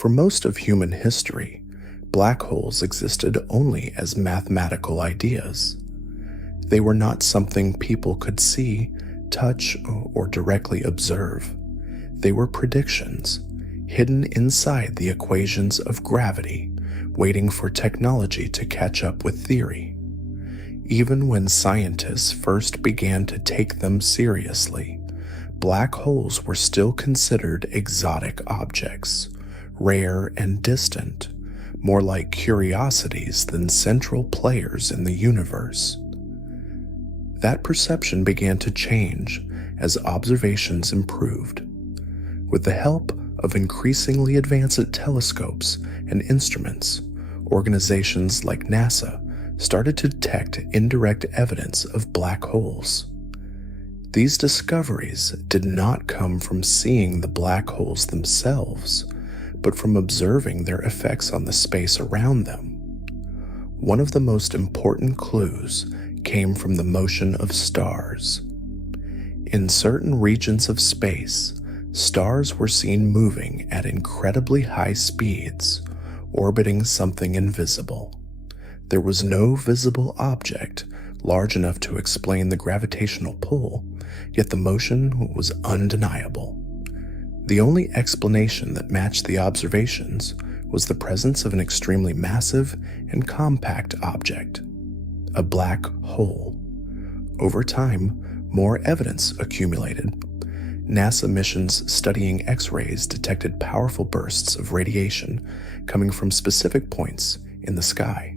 For most of human history, black holes existed only as mathematical ideas. They were not something people could see, touch, or directly observe. They were predictions, hidden inside the equations of gravity, waiting for technology to catch up with theory. Even when scientists first began to take them seriously, black holes were still considered exotic objects, rare and distant, more like curiosities than central players in the universe. That perception began to change as observations improved. With the help of increasingly advanced telescopes and instruments, organizations like NASA started to detect indirect evidence of black holes. These discoveries did not come from seeing the black holes themselves, but from observing their effects on the space around them. One of the most important clues came from the motion of stars. In certain regions of space, stars were seen moving at incredibly high speeds, orbiting something invisible. There was no visible object large enough to explain the gravitational pull, yet the motion was undeniable. The only explanation that matched the observations was the presence of an extremely massive and compact object, a black hole. Over time, more evidence accumulated. NASA missions studying X-rays detected powerful bursts of radiation coming from specific points in the sky.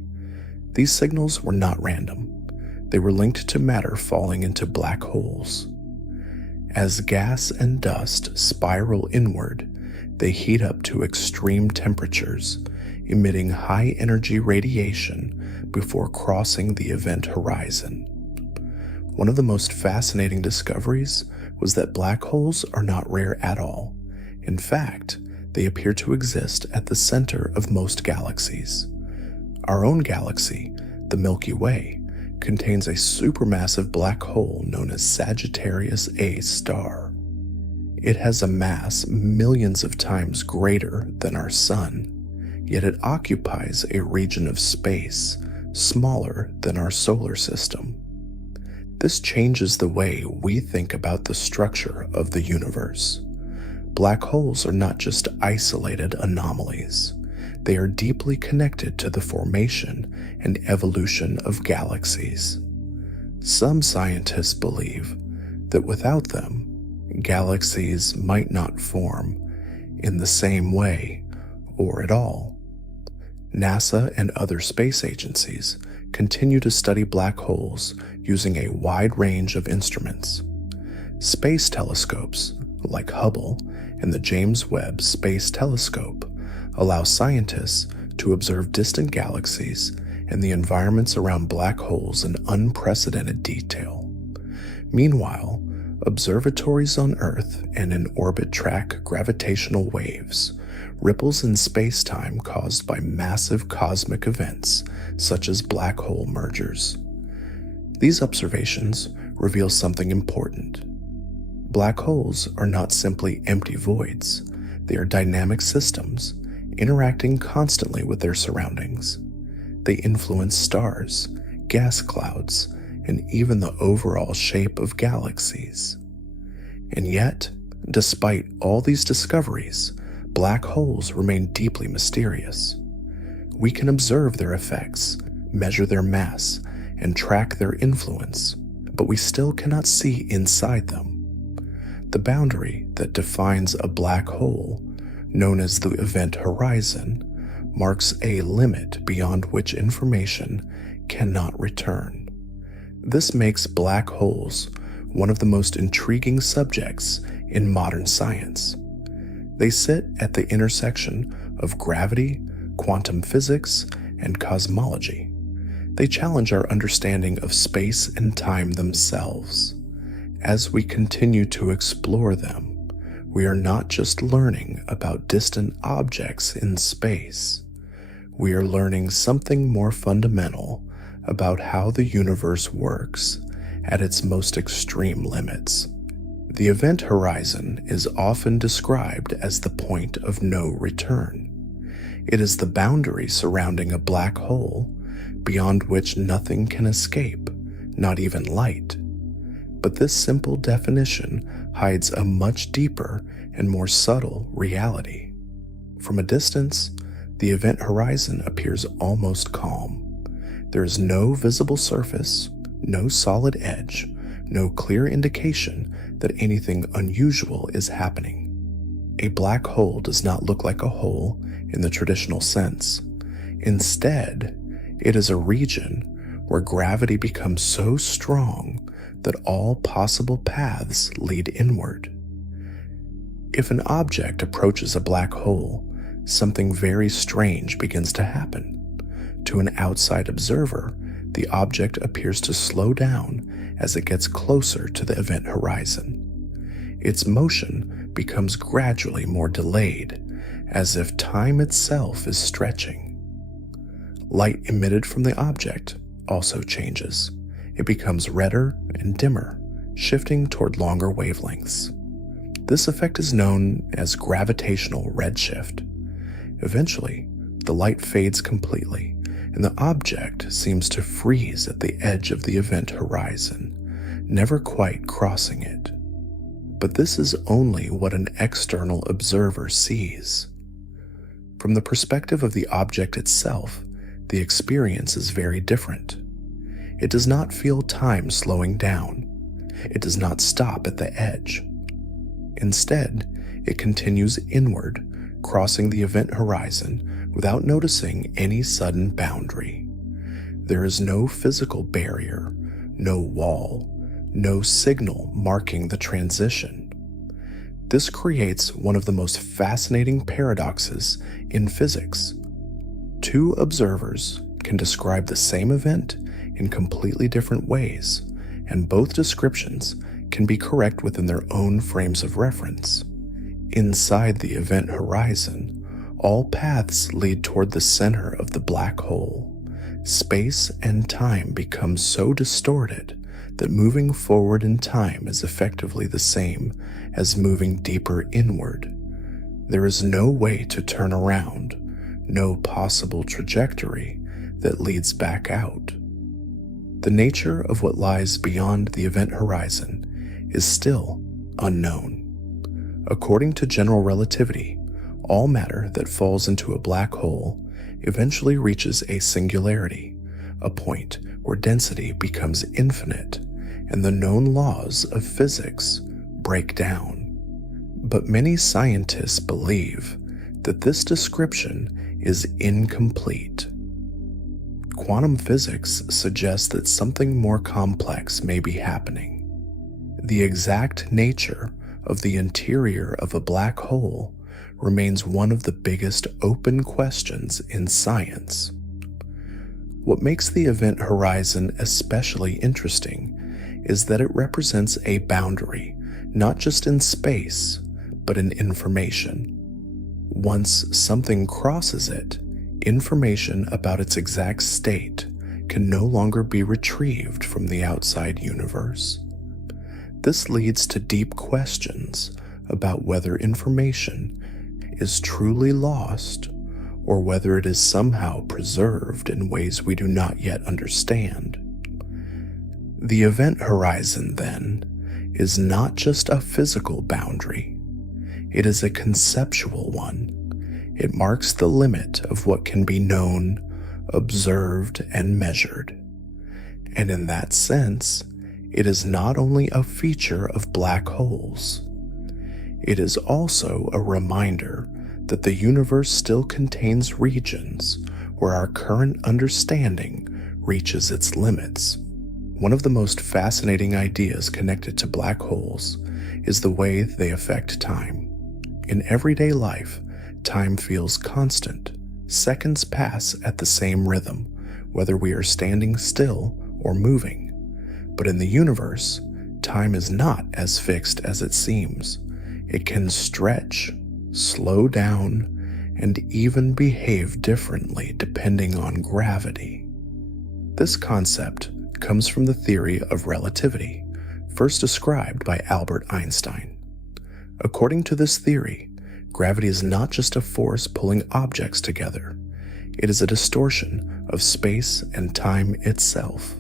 These signals were not random. They were linked to matter falling into black holes. As gas and dust spiral inward, they heat up to extreme temperatures, emitting high-energy radiation before crossing the event horizon. One of the most fascinating discoveries was that black holes are not rare at all. In fact, they appear to exist at the center of most galaxies. Our own galaxy, the Milky Way, contains a supermassive black hole known as Sagittarius A star. It has a mass millions of times greater than our Sun, yet it occupies a region of space smaller than our solar system. This changes the way we think about the structure of the universe. Black holes are not just isolated anomalies. They are deeply connected to the formation and evolution of galaxies. Some scientists believe that without them, galaxies might not form in the same way or at all. NASA and other space agencies continue to study black holes using a wide range of instruments. Space telescopes, like Hubble and the James Webb Space Telescope, allow scientists to observe distant galaxies and the environments around black holes in unprecedented detail. Meanwhile, observatories on Earth and in orbit track gravitational waves, ripples in space-time caused by massive cosmic events such as black hole mergers. These observations reveal something important. Black holes are not simply empty voids. They are dynamic systems, interacting constantly with their surroundings. They influence stars, gas clouds, and even the overall shape of galaxies. And yet, despite all these discoveries, black holes remain deeply mysterious. We can observe their effects, measure their mass, and track their influence, but we still cannot see inside them. The boundary that defines a black hole, known as the event horizon, marks a limit beyond which information cannot return. This makes black holes one of the most intriguing subjects in modern science. They sit at the intersection of gravity, quantum physics, and cosmology. They challenge our understanding of space and time themselves. As we continue to explore them, we are not just learning about distant objects in space. We are learning something more fundamental about how the universe works at its most extreme limits. The event horizon is often described as the point of no return. It is the boundary surrounding a black hole, beyond which nothing can escape, not even light. But this simple definition hides a much deeper and more subtle reality. From a distance, the event horizon appears almost calm. There is no visible surface, no solid edge, no clear indication that anything unusual is happening. A black hole does not look like a hole in the traditional sense. Instead, it is a region where gravity becomes so strong that all possible paths lead inward. If an object approaches a black hole, something very strange begins to happen. To an outside observer, the object appears to slow down as it gets closer to the event horizon. Its motion becomes gradually more delayed, as if time itself is stretching. Light emitted from the object also changes. It becomes redder and dimmer, shifting toward longer wavelengths. This effect is known as gravitational redshift. Eventually, the light fades completely, and the object seems to freeze at the edge of the event horizon, never quite crossing it. But this is only what an external observer sees. From the perspective of the object itself, the experience is very different. It does not feel time slowing down. It does not stop at the edge. Instead, it continues inward, crossing the event horizon without noticing any sudden boundary. There is no physical barrier, no wall, no signal marking the transition. This creates one of the most fascinating paradoxes in physics. Two observers can describe the same event in completely different ways, and both descriptions can be correct within their own frames of reference. Inside the event horizon, all paths lead toward the center of the black hole. Space and time become so distorted that moving forward in time is effectively the same as moving deeper inward. There is no way to turn around, no possible trajectory that leads back out. The nature of what lies beyond the event horizon is still unknown. According to general relativity, all matter that falls into a black hole eventually reaches a singularity, a point where density becomes infinite and the known laws of physics break down. But many scientists believe that this description is incomplete. Quantum physics suggests that something more complex may be happening. The exact nature of the interior of a black hole remains one of the biggest open questions in science. What makes the event horizon especially interesting is that it represents a boundary, not just in space, but in information. Once something crosses it, information about its exact state can no longer be retrieved from the outside universe. This leads to deep questions about whether information is truly lost or whether it is somehow preserved in ways we do not yet understand. The event horizon, then, is not just a physical boundary. It is a conceptual one. It marks the limit of what can be known, observed, and measured. And in that sense, it is not only a feature of black holes. It is also a reminder that the universe still contains regions where our current understanding reaches its limits. One of the most fascinating ideas connected to black holes is the way they affect time. In everyday life, time feels constant. Seconds pass at the same rhythm, whether we are standing still or moving. But in the universe, time is not as fixed as it seems. It can stretch, slow down, and even behave differently depending on gravity. This concept comes from the theory of relativity, first described by Albert Einstein. According to this theory, Gravity is not just a force pulling objects together. It is a distortion of space and time itself.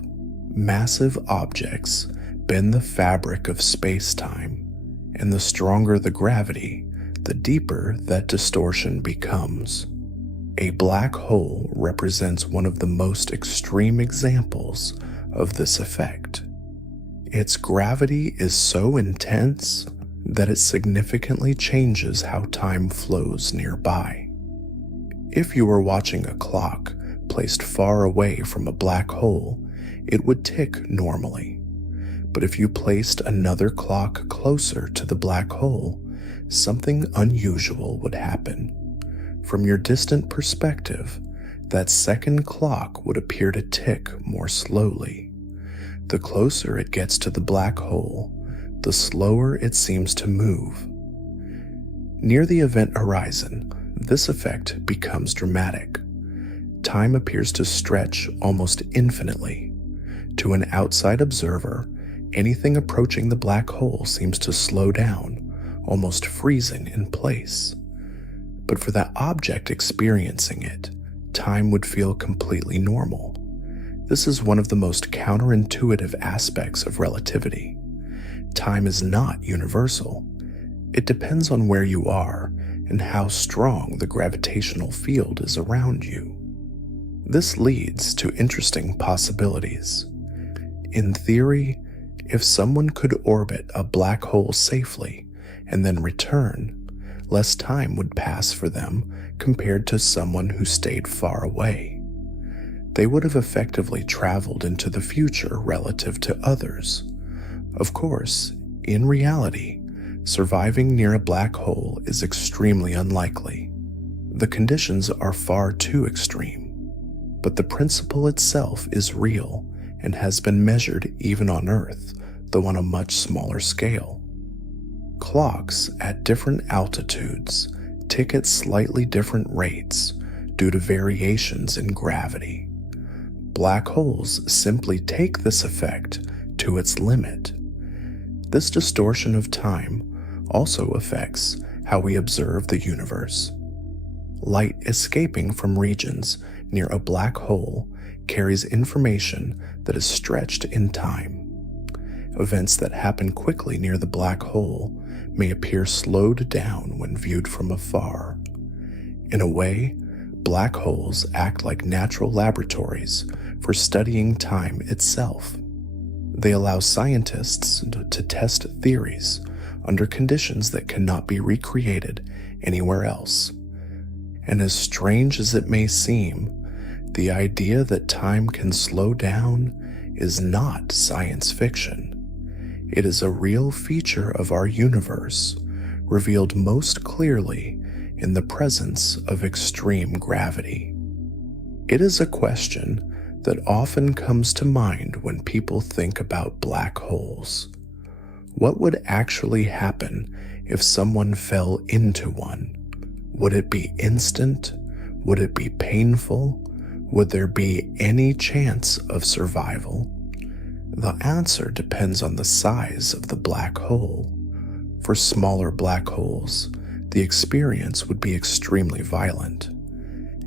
Massive objects bend the fabric of space-time, and the stronger the gravity, the deeper that distortion becomes. A black hole represents one of the most extreme examples of this effect. Its gravity is so intense that it significantly changes how time flows nearby. If you were watching a clock placed far away from a black hole, it would tick normally. But if you placed another clock closer to the black hole, something unusual would happen. From your distant perspective, that second clock would appear to tick more slowly. The closer it gets to the black hole, the slower it seems to move. Near the event horizon, this effect becomes dramatic. Time appears to stretch almost infinitely. To an outside observer, anything approaching the black hole seems to slow down, almost freezing in place. But for that object experiencing it, time would feel completely normal. This is one of the most counterintuitive aspects of relativity. Time is not universal. It depends on where you are and how strong the gravitational field is around you. This leads to interesting possibilities. In theory, if someone could orbit a black hole safely and then return, less time would pass for them compared to someone who stayed far away. They would have effectively traveled into the future relative to others. Of course, in reality, surviving near a black hole is extremely unlikely. The conditions are far too extreme, but the principle itself is real and has been measured even on Earth, though on a much smaller scale. Clocks at different altitudes tick at slightly different rates due to variations in gravity. Black holes simply take this effect to its limit. This distortion of time also affects how we observe the universe. Light escaping from regions near a black hole carries information that is stretched in time. Events that happen quickly near the black hole may appear slowed down when viewed from afar. In a way, black holes act like natural laboratories for studying time itself. They allow scientists to test theories under conditions that cannot be recreated anywhere else. And as strange as it may seem, the idea that time can slow down is not science fiction. It is a real feature of our universe, revealed most clearly in the presence of extreme gravity. It is a question that often comes to mind when people think about black holes. What would actually happen if someone fell into one? Would it be instant? Would it be painful? Would there be any chance of survival? The answer depends on the size of the black hole. For smaller black holes, the experience would be extremely violent.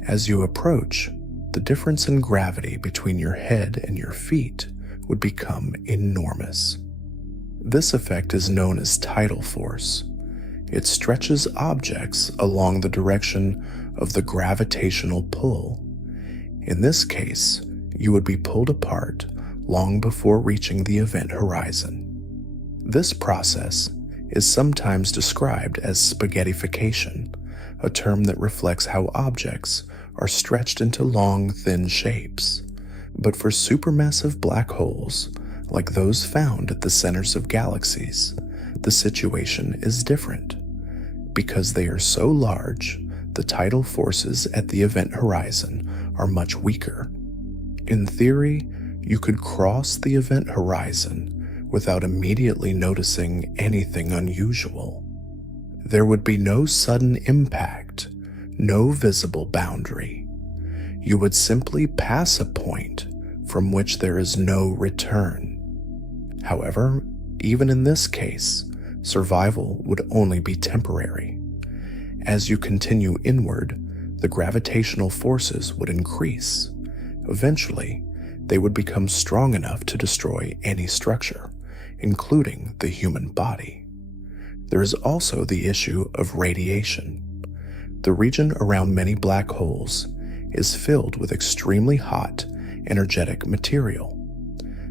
As you approach, the difference in gravity between your head and your feet would become enormous. This effect is known as tidal force. It stretches objects along the direction of the gravitational pull. In this case, you would be pulled apart long before reaching the event horizon. This process is sometimes described as spaghettification, a term that reflects how objects are stretched into long, thin shapes. But for supermassive black holes, like those found at the centers of galaxies, the situation is different. Because they are so large, the tidal forces at the event horizon are much weaker. In theory, you could cross the event horizon without immediately noticing anything unusual. There would be no sudden impact, no visible boundary. You would simply pass a point from which there is no return. However, even in this case, survival would only be temporary. As you continue inward, the gravitational forces would increase. Eventually, they would become strong enough to destroy any structure, including the human body. There is also the issue of radiation. The region around many black holes is filled with extremely hot, energetic material.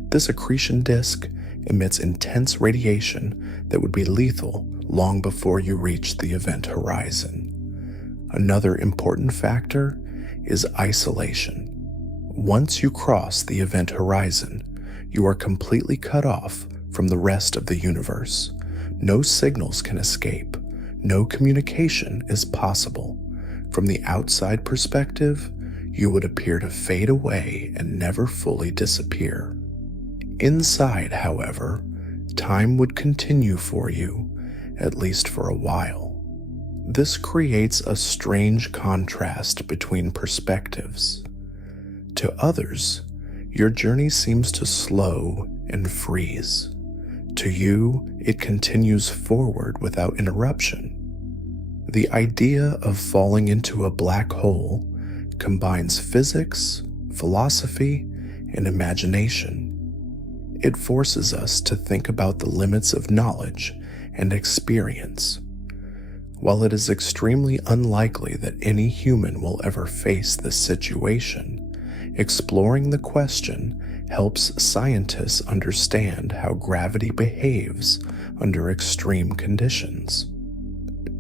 This accretion disk emits intense radiation that would be lethal long before you reach the event horizon. Another important factor is isolation. Once you cross the event horizon, you are completely cut off from the rest of the universe. No signals can escape. No communication is possible. From the outside perspective, you would appear to fade away and never fully disappear. Inside, however, time would continue for you, at least for a while. This creates a strange contrast between perspectives. To others, your journey seems to slow and freeze. To you, it continues forward without interruption. The idea of falling into a black hole combines physics, philosophy, and imagination. It forces us to think about the limits of knowledge and experience. While it is extremely unlikely that any human will ever face this situation, exploring the question helps scientists understand how gravity behaves under extreme conditions.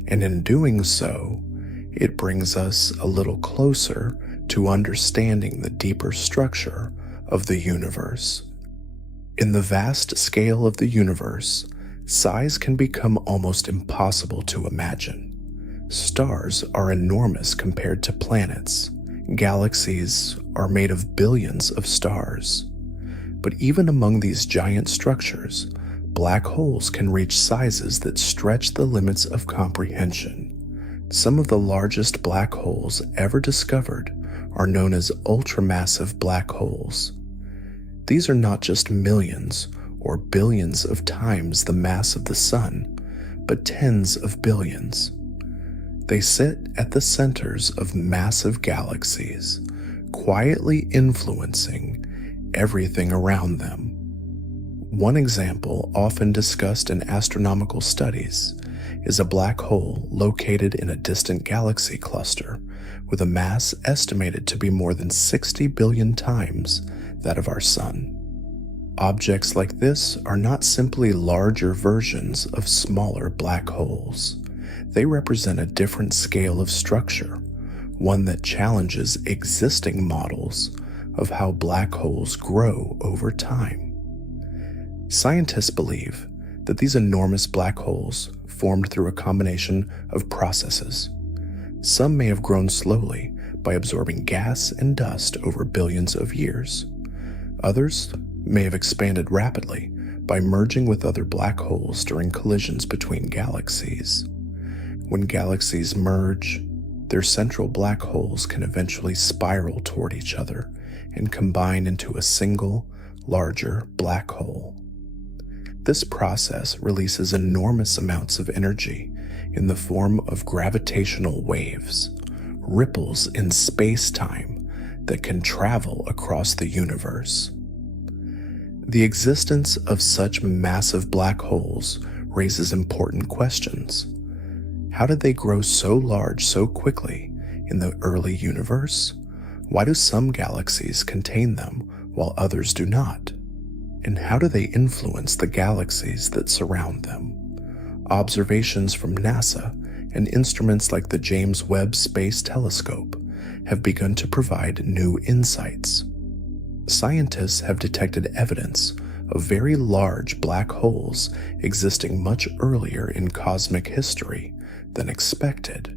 And in doing so, it brings us a little closer to understanding the deeper structure of the universe. In the vast scale of the universe, size can become almost impossible to imagine. Stars are enormous compared to planets. Galaxies are made of billions of stars. But even among these giant structures, black holes can reach sizes that stretch the limits of comprehension. Some of the largest black holes ever discovered are known as ultramassive black holes. These are not just millions or billions of times the mass of the Sun, but tens of billions. They sit at the centers of massive galaxies, quietly influencing everything around them. One example often discussed in astronomical studies is a black hole located in a distant galaxy cluster with a mass estimated to be more than 60 billion times that of our Sun. Objects like this are not simply larger versions of smaller black holes. They represent a different scale of structure, one that challenges existing models of how black holes grow over time. Scientists believe that these enormous black holes formed through a combination of processes. Some may have grown slowly by absorbing gas and dust over billions of years. Others may have expanded rapidly by merging with other black holes during collisions between galaxies. When galaxies merge, their central black holes can eventually spiral toward each other and combine into a single, larger black hole. This process releases enormous amounts of energy in the form of gravitational waves, ripples in space-time that can travel across the universe. The existence of such massive black holes raises important questions. How did they grow so large so quickly in the early universe? Why do some galaxies contain them while others do not? And how do they influence the galaxies that surround them? Observations from NASA and instruments like the James Webb Space Telescope have begun to provide new insights. Scientists have detected evidence of very large black holes existing much earlier in cosmic history than expected.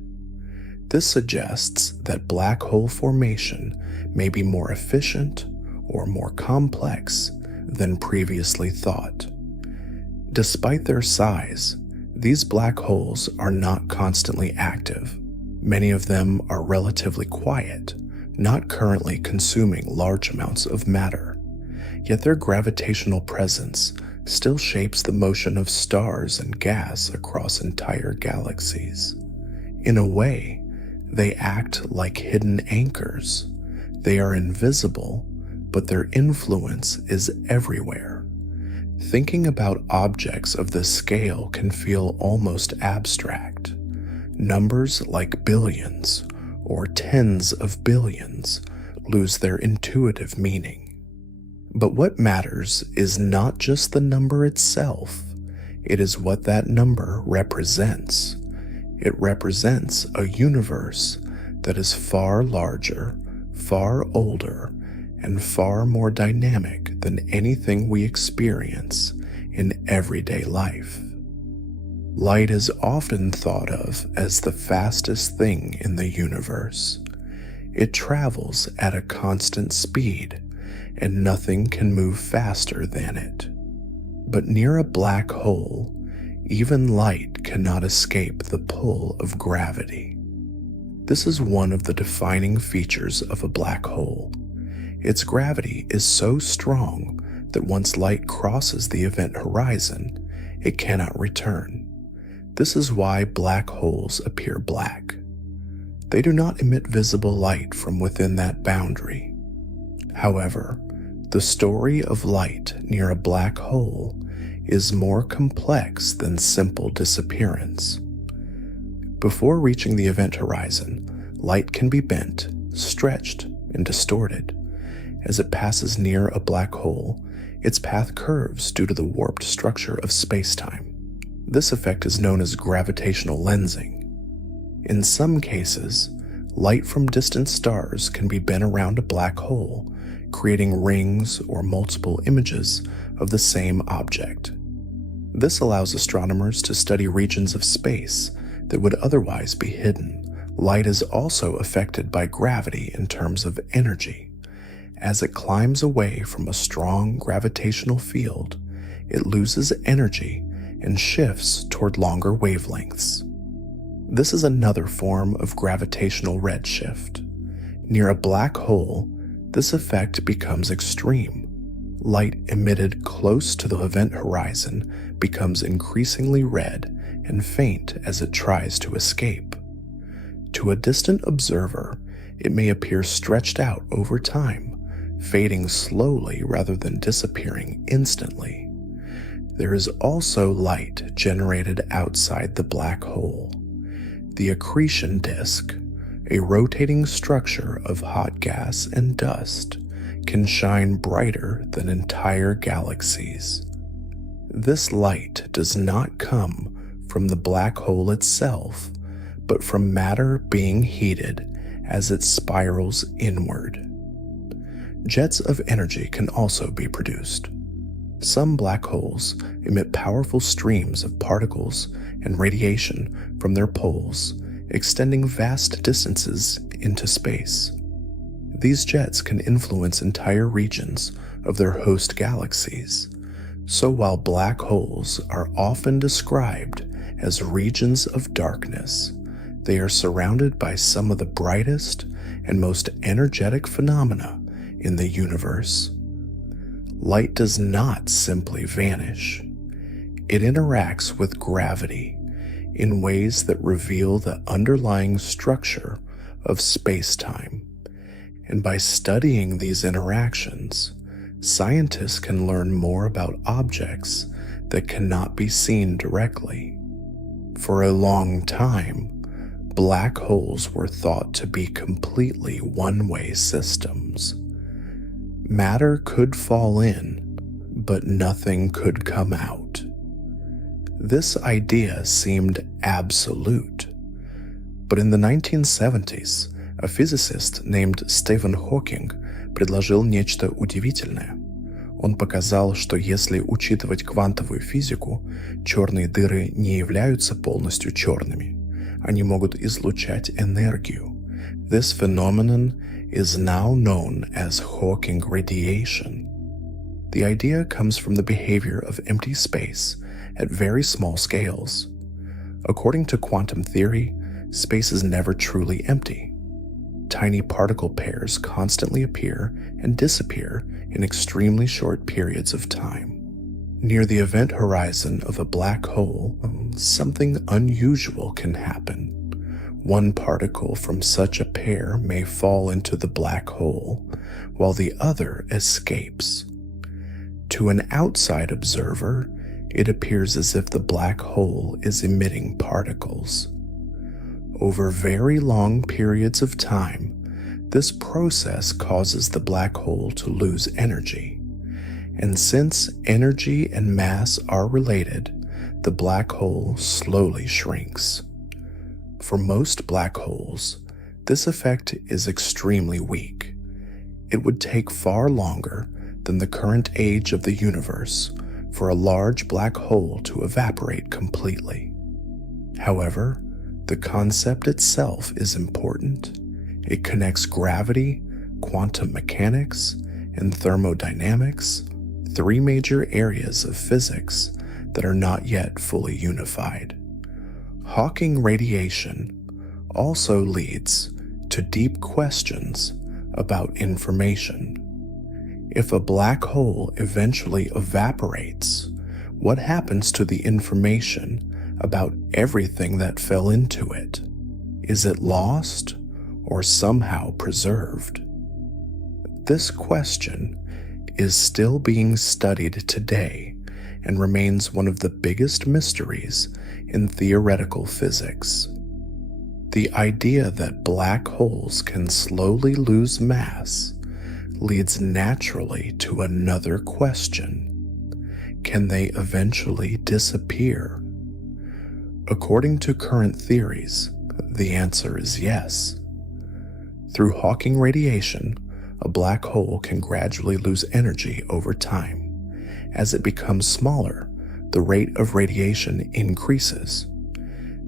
This suggests that black hole formation may be more efficient or more complex than previously thought. Despite their size, these black holes are not constantly active. Many of them are relatively quiet, not currently consuming large amounts of matter. Yet their gravitational presence still shapes the motion of stars and gas across entire galaxies. In a way, they act like hidden anchors. They are invisible, but their influence is everywhere. Thinking about objects of this scale can feel almost abstract. Numbers like billions or tens of billions lose their intuitive meaning. But what matters is not just the number itself, it is what that number represents. It represents a universe that is far larger, far older, and far more dynamic than anything we experience in everyday life. Light is often thought of as the fastest thing in the universe. It travels at a constant speed, and nothing can move faster than it. But near a black hole, even light cannot escape the pull of gravity. This is one of the defining features of a black hole. Its gravity is so strong that once light crosses the event horizon, it cannot return. This is why black holes appear black. They do not emit visible light from within that boundary. However, the story of light near a black hole is more complex than simple disappearance. Before reaching the event horizon, light can be bent, stretched, and distorted. As it passes near a black hole, its path curves due to the warped structure of space-time. This effect is known as gravitational lensing. In some cases, light from distant stars can be bent around a black hole, creating rings or multiple images of the same object. This allows astronomers to study regions of space that would otherwise be hidden. Light is also affected by gravity in terms of energy. As it climbs away from a strong gravitational field, it loses energy and shifts toward longer wavelengths. This is another form of gravitational redshift. Near a black hole, this effect becomes extreme. Light emitted close to the event horizon becomes increasingly red and faint as it tries to escape. To a distant observer, it may appear stretched out over time, fading slowly rather than disappearing instantly. There is also light generated outside the black hole. The accretion disk, a rotating structure of hot gas and dust, can shine brighter than entire galaxies. This light does not come from the black hole itself, but from matter being heated as it spirals inward. Jets of energy can also be produced. Some black holes emit powerful streams of particles and radiation from their poles, extending vast distances into space. These jets can influence entire regions of their host galaxies. So while black holes are often described as regions of darkness, they are surrounded by some of the brightest and most energetic phenomena in the universe. Light does not simply vanish. It interacts with gravity in ways that reveal the underlying structure of space-time. And by studying these interactions, scientists can learn more about objects that cannot be seen directly. For a long time, black holes were thought to be completely one-way systems. Matter could fall in, but nothing could come out. This idea seemed absolute. But in the 1970s, a physicist named Стивен Хокинг предложил нечто удивительное. Он показал, что если учитывать квантовую физику, черные дыры не являются полностью черными. Они могут излучать энергию. This phenomenon is now known as Hawking radiation. The idea comes from the behavior of empty space at very small scales. According to quantum theory, space is never truly empty. Tiny particle pairs constantly appear and disappear in extremely short periods of time. Near the event horizon of a black hole, something unusual can happen. One particle from such a pair may fall into the black hole, while the other escapes. To an outside observer, it appears as if the black hole is emitting particles. Over very long periods of time, this process causes the black hole to lose energy. And since energy and mass are related, the black hole slowly shrinks. For most black holes, this effect is extremely weak. It would take far longer than the current age of the universe for a large black hole to evaporate completely. However, the concept itself is important. It connects gravity, quantum mechanics, and thermodynamics, three major areas of physics that are not yet fully unified. Hawking radiation also leads to deep questions about information. If a black hole eventually evaporates, what happens to the information about everything that fell into it? Is it lost or somehow preserved? This question is still being studied today and remains one of the biggest mysteries in theoretical physics. The idea that black holes can slowly lose mass leads naturally to another question. Can they eventually disappear? According to current theories, the answer is yes. Through Hawking radiation, a black hole can gradually lose energy over time. As it becomes smaller, the rate of radiation increases.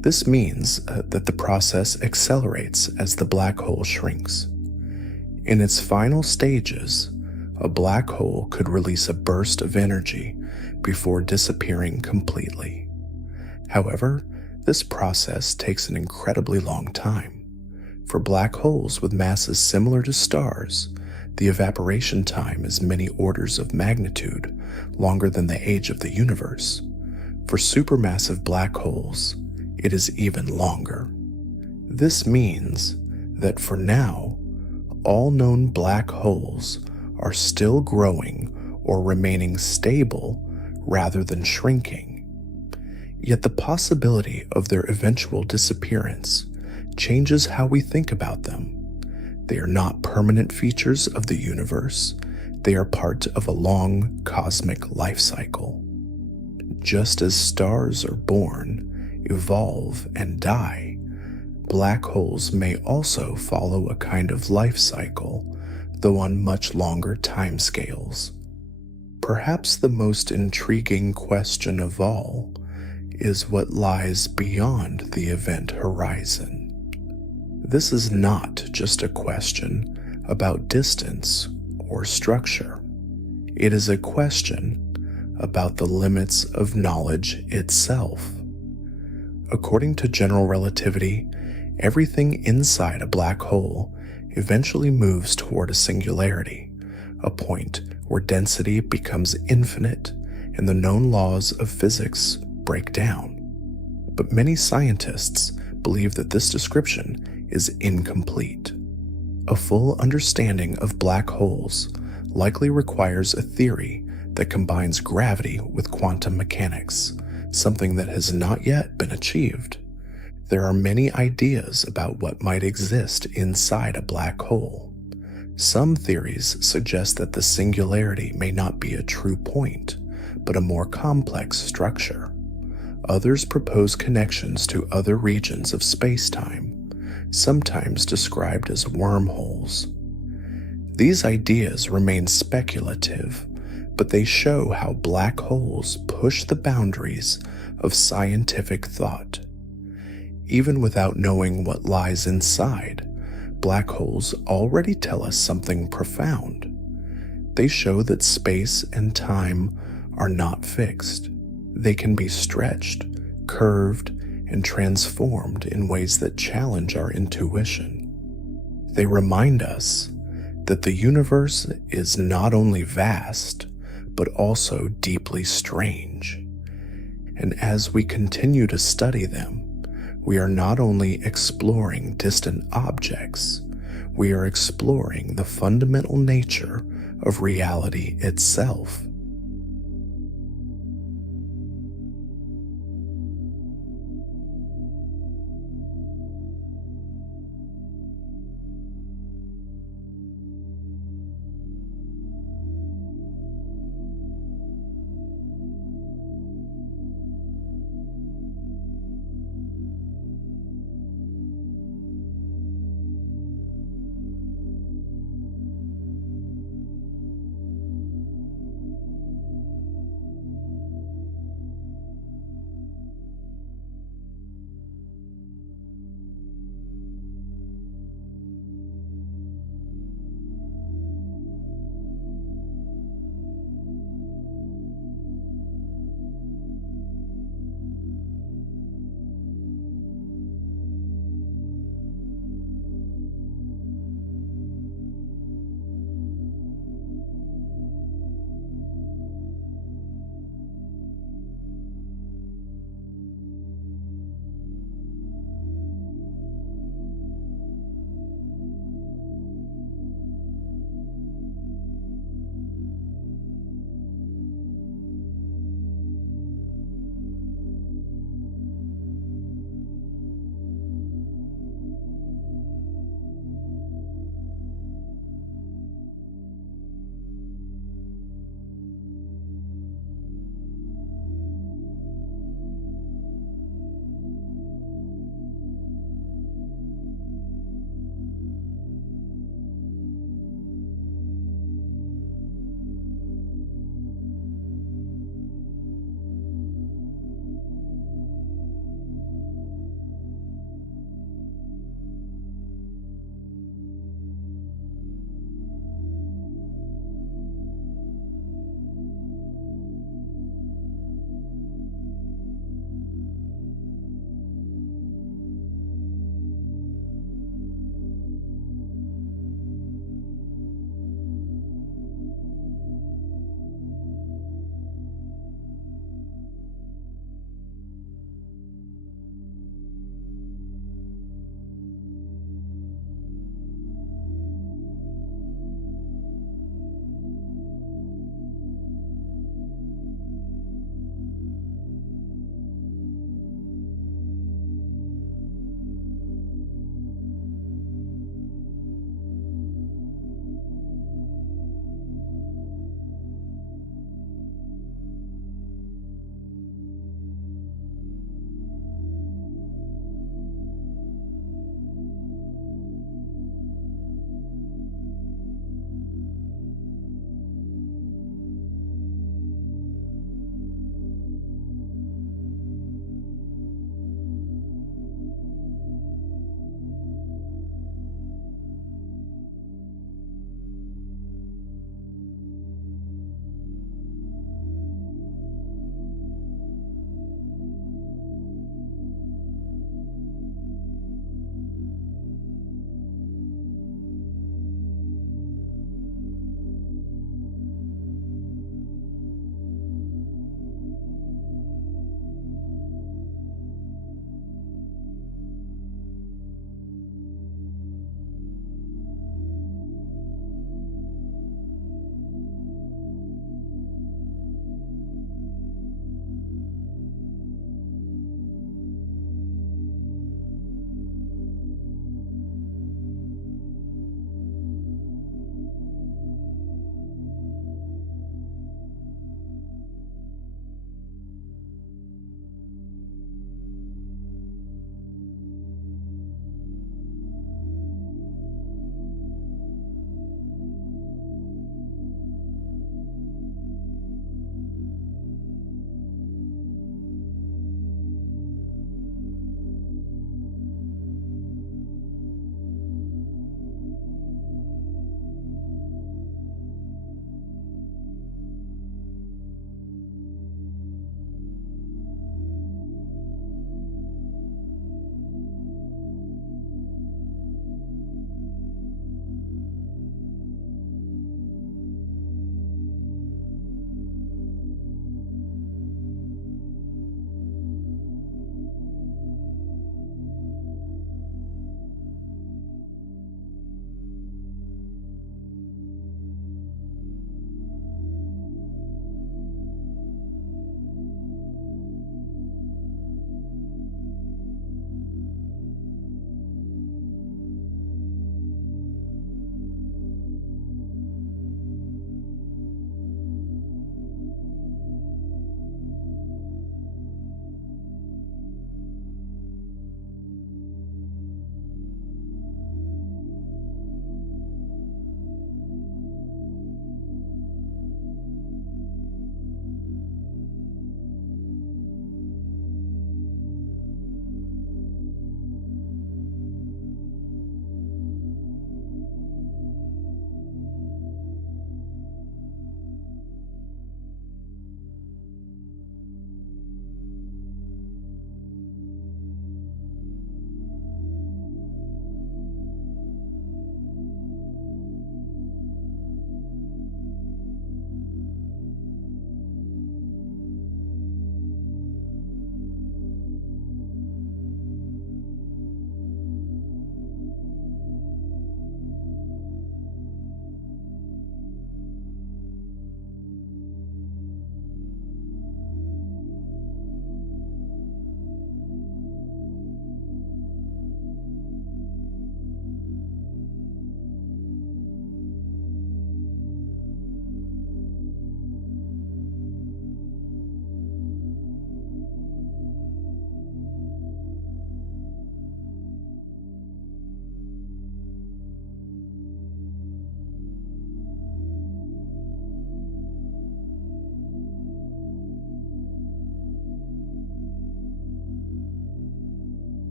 This means that the process accelerates as the black hole shrinks. In its final stages, a black hole could release a burst of energy before disappearing completely. However, this process takes an incredibly long time. For black holes with masses similar to stars, the evaporation time is many orders of magnitude longer than the age of the universe. For supermassive black holes, it is even longer. This means that for now, all known black holes are still growing or remaining stable rather than shrinking. Yet the possibility of their eventual disappearance changes how we think about them. They are not permanent features of the universe. They are part of a long cosmic life cycle. Just as stars are born, evolve, and die, black holes may also follow a kind of life cycle, though on much longer timescales. Perhaps the most intriguing question of all is what lies beyond the event horizon. This is not just a question about distance or structure. It is a question about the limits of knowledge itself. According to general relativity, everything inside a black hole eventually moves toward a singularity, a point where density becomes infinite and the known laws of physics break down. But many scientists believe that this description is incomplete. A full understanding of black holes likely requires a theory that combines gravity with quantum mechanics, something that has not yet been achieved. There are many ideas about what might exist inside a black hole. Some theories suggest that the singularity may not be a true point, but a more complex structure. Others propose connections to other regions of space-time, sometimes described as wormholes. These ideas remain speculative, but they show how black holes push the boundaries of scientific thought. Even without knowing what lies inside, black holes already tell us something profound. They show that space and time are not fixed. They can be stretched, curved, and transformed in ways that challenge our intuition. They remind us that the universe is not only vast, but also deeply strange. And as we continue to study them, we are not only exploring distant objects, we are exploring the fundamental nature of reality itself.